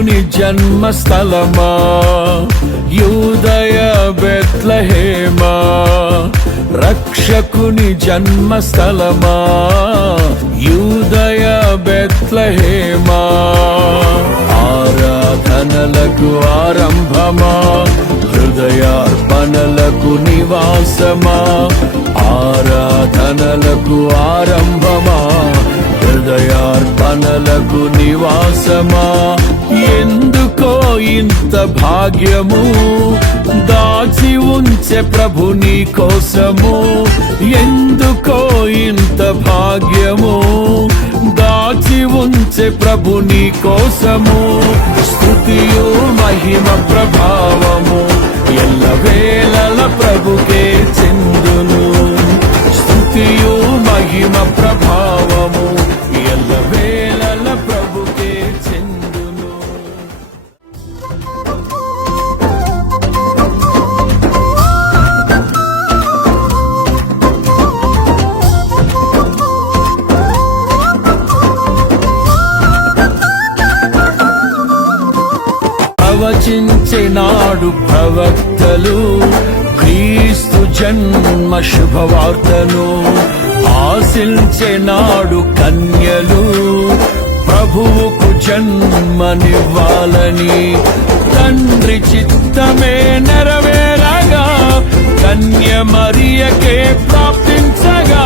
రక్షకుని జన్మస్థలమా యూదయ బెత్లెహేమా, రక్షకుని జన్మస్థలమా యూదయ బెత్లెహేమా. ఆరాధనలకు ఆరంభమా, హృదయార్పణలకు నివాసమా, ఆరాధనలకు ఆరంభమా, హృదయార్పణలకు నివాసమా. ఎందుకో ఇంత భాగ్యము దాచి ఉంచే ప్రభు నీ కోసము, ఎందుకో ఇంత భాగ్యము దాచి ఉంచే ప్రభు నీ కోసము. స్తుతియు మహిమ ప్రభావము ఎల్లవేళల ప్రభుకే చెందును, స్తుతియు మహిమ ప్రభావము ఎల్లవేళల ప్రభుకే చెందును. ప్రవచించినాడు ప్రవక్తలు క్రీస్తు జన్మ శుభవార్తను, ఆశించినాడు కన్యలు ప్రభువుకు జన్మనివ్వాలని. తండ్రి చిత్తమే నెరవేరగా కన్య మరియకే ప్రాప్తించగా